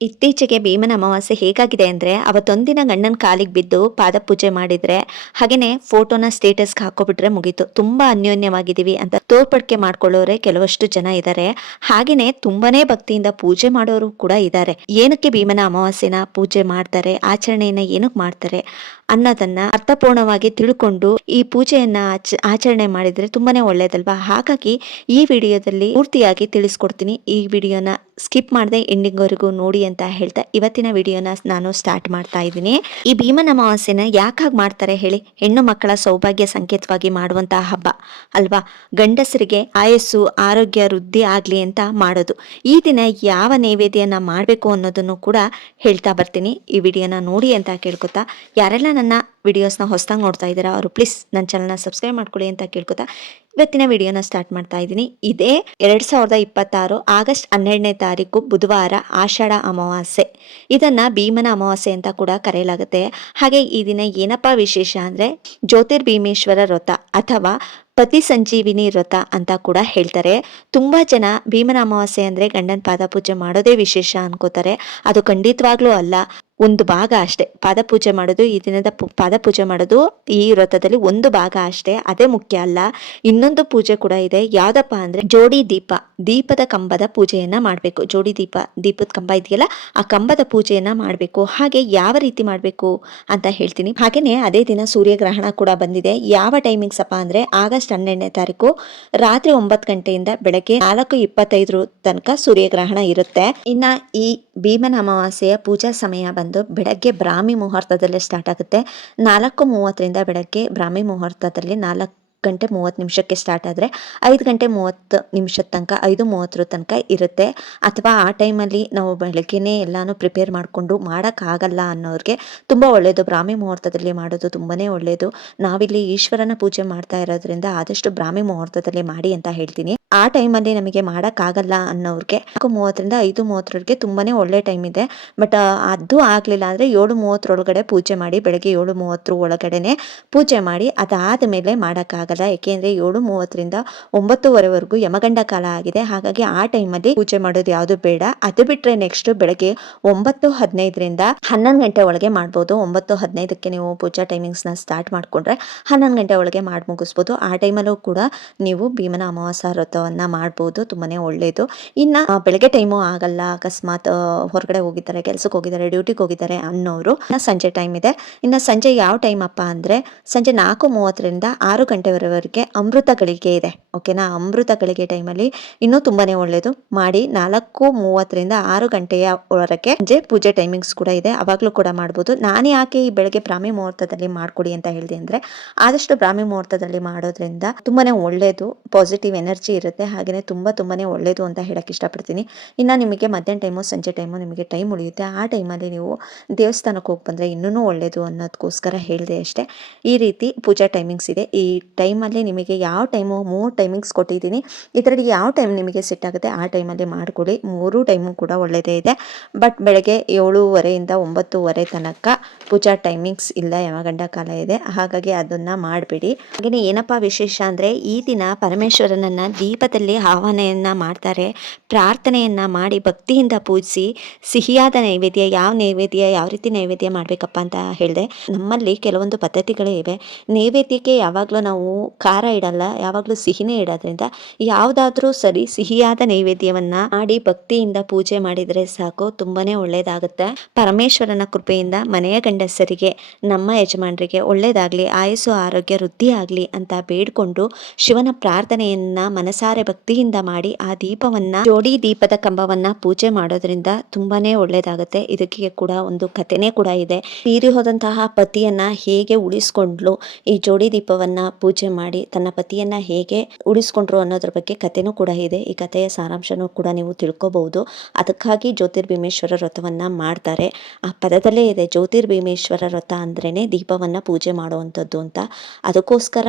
ಇತ್ತೀಚೆಗೆ ಭೀಮನ ಅಮಾವಾಸ್ಯೆ ಹೇಗಾಗಿದೆ ಅಂದ್ರೆ ಅವತ್ತೊಂದಿನ ಗಂಡನ ಕಾಲಿಗೆ ಬಿದ್ದು ಪಾದ ಪೂಜೆ ಮಾಡಿದ್ರೆ ಹಾಗೇನೆ ಫೋಟೋನ ಸ್ಟೇಟಸ್ಗೆ ಹಾಕೋಬಿಟ್ರೆ ಮುಗೀತು. ತುಂಬಾ ಅನ್ಯೋನ್ಯವಾಗಿದ್ದೀವಿ ಅಂತ ತೋರ್ಪಡಿಕೆ ಮಾಡ್ಕೊಳ್ಳೋರೆ ಕೆಲವಷ್ಟು ಜನ ಇದ್ದಾರೆ. ಹಾಗೇನೆ ತುಂಬಾನೇ ಭಕ್ತಿಯಿಂದ ಪೂಜೆ ಮಾಡೋರು ಕೂಡ ಇದ್ದಾರೆ. ಏನಕ್ಕೆ ಭೀಮನ ಅಮಾವಾಸ್ಯೆನ ಪೂಜೆ ಮಾಡ್ತಾರೆ, ಆಚರಣೆಯನ್ನ ಏನಕ್ಕೆ ಮಾಡ್ತಾರೆ ಅನ್ನೋದನ್ನ ಅರ್ಥಪೂರ್ಣವಾಗಿ ತಿಳ್ಕೊಂಡು ಈ ಪೂಜೆಯನ್ನ ಆಚರಣೆ ಮಾಡಿದ್ರೆ ತುಂಬಾನೇ ಒಳ್ಳೇದಲ್ವಾ. ಹಾಗಾಗಿ ಈ ವಿಡಿಯೋದಲ್ಲಿ ಪೂರ್ತಿಯಾಗಿ ತಿಳಿಸ್ಕೊಡ್ತೀನಿ. ಈ ವಿಡಿಯೋನ ಸ್ಕಿಪ್ ಮಾಡದೆ ಎಂಡಿಂಗ್ವರೆಗೂ ನೋಡಿ ಅಂತ ಹೇಳ್ತಾ ಇವತ್ತಿನ ವಿಡಿಯೋನ ನಾನು ಸ್ಟಾರ್ಟ್ ಮಾಡ್ತಾ ಇದ್ದೀನಿ. ಈ ಭೀಮನ ಅಮಾವಾಸ್ಯೆನ ಯಾಕಾಗಿ ಮಾಡ್ತಾರೆ ಹೇಳಿ? ಹೆಣ್ಣು ಮಕ್ಕಳ ಸೌಭಾಗ್ಯ ಸಂಕೇತವಾಗಿ ಮಾಡುವಂತಹ ಹಬ್ಬ ಅಲ್ವಾ. ಗಂಡಸರಿಗೆ ಆಯಸ್ಸು ಆರೋಗ್ಯ ವೃದ್ಧಿ ಆಗ್ಲಿ ಅಂತ ಮಾಡೋದು. ಈ ದಿನ ಯಾವ ನೈವೇದ್ಯನ ಮಾಡಬೇಕು ಅನ್ನೋದನ್ನು ಕೂಡ ಹೇಳ್ತಾ ಬರ್ತೀನಿ. ಈ ವಿಡಿಯೋನ ನೋಡಿ ಅಂತ ಕೇಳ್ಕೊತಾ, ಯಾರೆಲ್ಲ ನನ್ನ ವಿಡಿಯೋಸ್ನ ಹೊಸದಾಗಿ ನೋಡ್ತಾ ಇದ್ದೀರಾ ಅವರು ಪ್ಲೀಸ್ ನನ್ನ ಚಾನಲ್ನ ಸಬ್ಸ್ಕ್ರೈಬ್ ಮಾಡ್ಕೊಳ್ಳಿ ಅಂತ ಕೇಳ್ಕೊತಾ ಇವತ್ತಿನ ವಿಡಿಯೋನ ಸ್ಟಾರ್ಟ್ ಮಾಡ್ತಾ ಇದ್ದೀನಿ. ಇದೇ 2026 ಆಗಸ್ಟ್ 12ನೇ ತಾರೀಕು ಬುಧವಾರ, ಆಷಾಢ ಅಮಾವಾಸ್ಯೆ. ಇದನ್ನ ಭೀಮನ ಅಮಾವಾಸ್ಯೆ ಅಂತ ಕೂಡ ಕರೆಯಲಾಗುತ್ತೆ. ಹಾಗೆ ಈ ದಿನ ಏನಪ್ಪಾ ವಿಶೇಷ ಅಂದ್ರೆ ಜ್ಯೋತಿರ್ಭೀಮೇಶ್ವರ ವ್ರತ ಅಥವಾ ಪತಿ ಸಂಜೀವಿನಿ ವ್ರತ ಅಂತ ಕೂಡ ಹೇಳ್ತಾರೆ. ತುಂಬಾ ಜನ ಭೀಮನ ಅಮಾವಾಸ್ಯೆ ಅಂದ್ರೆ ಗಂಡನ ಪಾದ ಪೂಜೆ ಮಾಡೋದೇ ವಿಶೇಷ ಅನ್ಕೋತಾರೆ. ಅದು ಖಂಡಿತವಾಗ್ಲೂ ಅಲ್ಲ, ಒಂದು ಭಾಗ ಅಷ್ಟೇ. ಪಾದ ಪೂಜೆ ಮಾಡೋದು, ಈ ದಿನದ ಪಾದ ಪೂಜೆ ಮಾಡೋದು ಈ ವ್ರತದಲ್ಲಿ ಒಂದು ಭಾಗ ಅಷ್ಟೇ, ಅದೇ ಮುಖ್ಯ ಅಲ್ಲ. ಇನ್ನೊಂದು ಪೂಜೆ ಕೂಡ ಇದೆ. ಯಾವ್ದಪ್ಪ ಅಂದ್ರೆ ಜೋಡಿ ದೀಪ, ದೀಪದ ಕಂಬದ ಪೂಜೆಯನ್ನ ಮಾಡ್ಬೇಕು. ಜೋಡಿ ದೀಪದ ಕಂಬ ಇದೆಯಲ್ಲ, ಆ ಕಂಬದ ಪೂಜೆಯನ್ನ ಮಾಡ್ಬೇಕು. ಹಾಗೆ ಯಾವ ರೀತಿ ಮಾಡ್ಬೇಕು ಅಂತ ಹೇಳ್ತೀನಿ. ಹಾಗೇನೆ ಅದೇ ದಿನ ಸೂರ್ಯಗ್ರಹಣ ಕೂಡ ಬಂದಿದೆ. ಯಾವ ಟೈಮಿಂಗ್ಸ್ ಅಪ್ಪ ಅಂದ್ರೆ ಆಗಸ್ಟ್ 12ನೇ ತಾರೀಕು ರಾತ್ರಿ 9 ಗಂಟೆಯಿಂದ ಬೆಳಗ್ಗೆ 4:25 ತನಕ ಸೂರ್ಯಗ್ರಹಣ ಇರುತ್ತೆ. ಇನ್ನ ಈ ಭೀಮನ ಅಮಾವಾಸ್ಯೆಯ ಪೂಜಾ ಸಮಯ ಬಂದು ಬೆಳಗ್ಗೆ ಬ್ರಾಹ್ಮಿ ಮುಹೂರ್ತದಲ್ಲೇ ಸ್ಟಾರ್ಟ್ ಆಗುತ್ತೆ. 4:30 ಬೆಳಗ್ಗೆ ಬ್ರಾಹ್ಮಿ ಮುಹೂರ್ತದಲ್ಲಿ 4:30 ಸ್ಟಾರ್ಟ್ ಆದರೆ 5:30 ತನಕ 5:30 ತನಕ ಇರುತ್ತೆ. ಅಥವಾ ಆ ಟೈಮಲ್ಲಿ ನಾವು ಬೆಳಗ್ಗೆನೇ ಎಲ್ಲಾನು ಪ್ರಿಪೇರ್ ಮಾಡಿಕೊಂಡು ಮಾಡೋಕ್ಕಾಗಲ್ಲ ಅನ್ನೋರಿಗೆ ತುಂಬ ಒಳ್ಳೆಯದು. ಬ್ರಾಹ್ಮಿ ಮುಹೂರ್ತದಲ್ಲಿ ಮಾಡೋದು ತುಂಬಾನೇ ಒಳ್ಳೆಯದು. ನಾವಿಲ್ಲಿ ಈಶ್ವರನ ಪೂಜೆ ಮಾಡ್ತಾ ಇರೋದ್ರಿಂದ ಆದಷ್ಟು ಬ್ರಾಹ್ಮಿ ಮುಹೂರ್ತದಲ್ಲಿ ಮಾಡಿ ಅಂತ ಹೇಳ್ತೀನಿ. ಆ ಟೈಮಲ್ಲಿ ನಮಗೆ ಮಾಡೋಕ್ಕಾಗಲ್ಲ ಅನ್ನೋರಿಗೆ 4:30 5:30 ತುಂಬಾನೇ ಒಳ್ಳೆ ಟೈಮ್ ಇದೆ. ಬಟ್ ಅದು ಆಗಲಿಲ್ಲ ಅಂದರೆ 7:30 ಒಳಗಡೆ ಪೂಜೆ ಮಾಡಿ, ಬೆಳಗ್ಗೆ 7:30 ಒಳಗಡೆನೆ ಪೂಜೆ ಮಾಡಿ. ಅದಾದ ಮೇಲೆ ಮಾಡೋಕ್ಕಾಗಲ್ಲ. ಏಕೆಂದರೆ 7:30 9:30 ಯಮಗಂಡ ಕಾಲ ಆಗಿದೆ. ಹಾಗಾಗಿ ಆ ಟೈಮಲ್ಲಿ ಪೂಜೆ ಮಾಡೋದು ಯಾವುದು ಬೇಡ. ಅದು ಬಿಟ್ಟರೆ ನೆಕ್ಸ್ಟ್ ಬೆಳಗ್ಗೆ 9:15 11 ಗಂಟೆ ಒಳಗೆ ಮಾಡ್ಬೋದು. 9:15 ನೀವು ಪೂಜಾ ಟೈಮಿಂಗ್ಸ್ನ ಸ್ಟಾರ್ಟ್ ಮಾಡಿಕೊಂಡ್ರೆ 11 ಗಂಟೆ ಒಳಗೆ ಮಾಡಿ ಮುಗಿಸ್ಬೋದು. ಆ ಟೈಮಲ್ಲೂ ಕೂಡ ನೀವು ಭೀಮನ ಅಮಾವಾಸ್ಯೆ ವ್ರತವನ್ನ ಮಾಡ್ಬೋದು. ತುಂಬಾನೇ ಒಳ್ಳೆಯದು. ಇನ್ನು ಬೆಳಗ್ಗೆ ಟೈಮು ಆಗಲ್ಲ, ಅಕಸ್ಮಾತ್ ಹೊರಗಡೆ ಹೋಗಿದ್ದಾರೆ, ಕೆಲ್ಸಕ್ಕೆ ಹೋಗಿದ್ದಾರೆ, ಡ್ಯೂಟಿಗೆ ಹೋಗಿದ್ದಾರೆ ಅನ್ನೋರು ಸಂಜೆ ಟೈಮ್ ಇದೆ. ಇನ್ನು ಸಂಜೆ ಯಾವ ಟೈಮ್ ಅಪ್ಪ ಅಂದರೆ ಸಂಜೆ 4:30 6 ಗಂಟೆವರೆಗೆ ಅಮೃತ ಗಳಿಗೆ ಇದೆ. ಓಕೆನಾ. ಅಮೃತ ಗಳಿಗೆ ಟೈಮಲ್ಲಿ ಇನ್ನೂ ತುಂಬಾನೇ ಒಳ್ಳೆಯದು. ಮಾಡಿ 4:30 6 ಗಂಟೆಯವರೆಗೆ ಸಂಜೆ ಪೂಜೆ ಟೈಮಿಂಗ್ಸ್ ಕೂಡ ಇದೆ. ಅವಾಗಲೂ ಕೂಡ ಮಾಡ್ಬೋದು. ನಾನು ಯಾಕೆ ಈ ಬೆಳಗ್ಗೆ ಬ್ರಾಹ್ಮಿ ಮುಹೂರ್ತದಲ್ಲಿ ಮಾಡ್ಕೊಡಿ ಅಂತ ಹೇಳಿದೆ ಅಂದರೆ ಆದಷ್ಟು ಬ್ರಾಹ್ಮಿ ಮುಹೂರ್ತದಲ್ಲಿ ಮಾಡೋದ್ರಿಂದ ತುಂಬಾನೇ ಒಳ್ಳೆಯದು. ಪಾಸಿಟಿವ್ ಎನರ್ಜಿ ಇರುತ್ತೆ. ಹಾಗೆಯೇ ತುಂಬಾನೇ ಒಳ್ಳೆಯದು ಅಂತ ಹೇಳಕ್ಕೆ ಇಷ್ಟಪಡ್ತೀನಿ. ಇನ್ನು ನಿಮಗೆ ಮಧ್ಯಾಹ್ನ ಟೈಮು ಸಂಜೆ ಟೈಮು ನಿಮಗೆ ಟೈಮ್ ಉಳಿಯುತ್ತೆ. ಆ ಟೈಮಲ್ಲಿ ನೀವು ದೇವಸ್ಥಾನಕ್ಕೆ ಹೋಗಿ ಬಂದರೆ ಇನ್ನೂ ಒಳ್ಳೆಯದು ಅನ್ನೋದಕ್ಕೋಸ್ಕರ ಹೇಳಿದೆ ಅಷ್ಟೇ. ಈ ರೀತಿ ಪೂಜಾ ಟೈಮಿಂಗ್ಸ್ ಇದೆ. ಈ ಟೈಮಲ್ಲಿ ನಿಮಗೆ ಯಾವ ಟೈಮು 3 ಟೈಮಿಂಗ್ಸ್ ಕೊಟ್ಟಿದ್ದೀನಿ. ಇದರಲ್ಲಿ ಯಾವ ಟೈಮ್ ನಿಮಗೆ ಸೆಟ್ ಆಗುತ್ತೆ ಆ ಟೈಮಲ್ಲಿ ಮಾಡ್ಕೊಳ್ಳಿ. 3 ಟೈಮು ಕೂಡ ಒಳ್ಳೆಯದೇ ಇದೆ. ಬಟ್ ಬೆಳಗ್ಗೆ 7:30 9:30 ತನಕ ಪೂಜಾ ಟೈಮಿಂಗ್ಸ್ ಇಲ್ಲ, ಯಮಗಂಡ ಕಾಲ ಇದೆ. ಹಾಗಾಗಿ ಅದನ್ನು ಮಾಡಬೇಡಿ. ಹಾಗೆಯೇ ಏನಪ್ಪ ವಿಶೇಷ ಅಂದರೆ ಈ ದಿನ ಪರಮೇಶ್ವರನನ್ನ ದೀಪದಲ್ಲಿ ಆಹ್ವಾನೆಯನ್ನ ಮಾಡ್ತಾರೆ. ಪ್ರಾರ್ಥನೆಯನ್ನ ಮಾಡಿ ಭಕ್ತಿಯಿಂದ ಪೂಜಿಸಿ ಸಿಹಿಯಾದ ನೈವೇದ್ಯ, ಯಾವ ರೀತಿ ನೈವೇದ್ಯ ಮಾಡಬೇಕಪ್ಪ ಅಂತ ಹೇಳಿದೆ. ನಮ್ಮಲ್ಲಿ ಕೆಲವೊಂದು ಪದ್ಧತಿಗಳೇ ಇವೆ. ನೈವೇದ್ಯಕ್ಕೆ ಯಾವಾಗಲೂ ನಾವು ಖಾರ ಇಡಲ್ಲ, ಯಾವಾಗಲೂ ಸಿಹಿನೇ ಇಡೋದ್ರಿಂದ ಯಾವುದಾದ್ರೂ ಸರಿ ಸಿಹಿಯಾದ ನೈವೇದ್ಯವನ್ನ ಮಾಡಿ ಭಕ್ತಿಯಿಂದ ಪೂಜೆ ಮಾಡಿದರೆ ಸಾಕು, ತುಂಬಾನೇ ಒಳ್ಳೇದಾಗುತ್ತೆ. ಪರಮೇಶ್ವರನ ಕೃಪೆಯಿಂದ ಮನೆಯ ಗಂಡಸರಿಗೆ, ನಮ್ಮ ಯಜಮಾನರಿಗೆ ಒಳ್ಳೇದಾಗ್ಲಿ, ಆಯಸ್ಸು ಆರೋಗ್ಯ ವೃದ್ಧಿ ಆಗಲಿ ಅಂತ ಬೇಡ್ಕೊಂಡು ಶಿವನ ಪ್ರಾರ್ಥನೆಯನ್ನ ಮನಸಾರೆ ಭಕ್ತಿಯಿಂದ ಮಾಡಿ ಆ ದೀಪವನ್ನ, ಜೋಡಿ ದೀಪದ ಕಂಬವನ್ನ ಪೂಜೆ ಮಾಡೋದ್ರಿಂದ ತುಂಬಾನೇ ಒಳ್ಳೇದಾಗುತ್ತೆ. ಇದಕ್ಕೆ ಕೂಡ ಒಂದು ಕಥೆನೇ ಕೂಡ ಇದೆ. ತೀರಿ ಹೋದಂತಹ ಪತಿಯನ್ನ ಹೇಗೆ ಉಳಿಸ್ಕೊಂಡ್ಲು, ಈ ಜೋಡಿ ದೀಪವನ್ನ ಪೂಜೆ ಮಾಡಿ ತನ್ನ ಪತಿಯನ್ನ ಹೇಗೆ ಉಳಿಸ್ಕೊಂಡ್ರು ಅನ್ನೋದ್ರ ಬಗ್ಗೆ ಕಥೆನೂ ಕೂಡ ಇದೆ. ಈ ಕಥೆಯ ಸಾರಾಂಶನೂ ಕೂಡ ನೀವು ತಿಳ್ಕೋಬಹುದು. ಅದಕ್ಕಾಗಿ ಜ್ಯೋತಿರ್ಭೀಮೇಶ್ವರ ವ್ರತವನ್ನ ಮಾಡ್ತಾರೆ. ಆ ಪದದಲ್ಲೇ ಇದೆ, ಜ್ಯೋತಿರ್ಭೀಮೇಶ್ವರ ವ್ರತ ಅಂದ್ರೇನೆ ದೀಪವನ್ನ ಪೂಜೆ ಮಾಡುವಂಥದ್ದು ಅಂತ. ಅದಕ್ಕೋಸ್ಕರ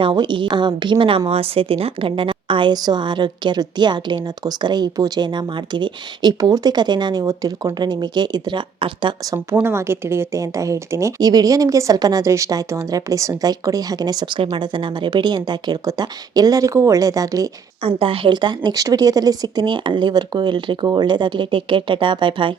ನಾವು ಈ ಭೀಮನ ಅಮಾವಾಸ್ಯೆ ದಿನ ಗಂಡನ ಆಯಸ್ಸು ಆರೋಗ್ಯ ವೃದ್ಧಿ ಆಗಲಿ ಅನ್ನೋದಕ್ಕೋಸ್ಕರ ಈ ಪೂಜೆಯನ್ನು ಮಾಡ್ತೀವಿ. ಈ ಪೂರ್ತಿ ಕಥೆನ ನೀವು ತಿಳ್ಕೊಂಡ್ರೆ ನಿಮಗೆ ಇದರ ಅರ್ಥ ಸಂಪೂರ್ಣವಾಗಿ ತಿಳಿಯುತ್ತೆ ಅಂತ ಹೇಳ್ತೀನಿ. ಈ ವಿಡಿಯೋ ನಿಮಗೆ ಸ್ವಲ್ಪನಾದರೂ ಇಷ್ಟ ಆಯಿತು ಅಂದರೆ ಪ್ಲೀಸ್ ಒಂದು ಲೈಕ್ ಕೊಡಿ. ಹಾಗೆಯೇ ಸಬ್ಸ್ಕ್ರೈಬ್ ಮಾಡೋದನ್ನು ಮರಿಬೇಡಿ ಅಂತ ಕೇಳ್ಕೊತಾ ಎಲ್ಲರಿಗೂ ಒಳ್ಳೆಯದಾಗಲಿ ಅಂತ ಹೇಳ್ತಾ ನೆಕ್ಸ್ಟ್ ವಿಡಿಯೋದಲ್ಲಿ ಸಿಗ್ತೀನಿ. ಅಲ್ಲಿವರೆಗೂ ಎಲ್ರಿಗೂ ಒಳ್ಳೆಯದಾಗಲಿ. Take care. ಟಾಟಾ, ಬಾಯ್ ಬಾಯ್.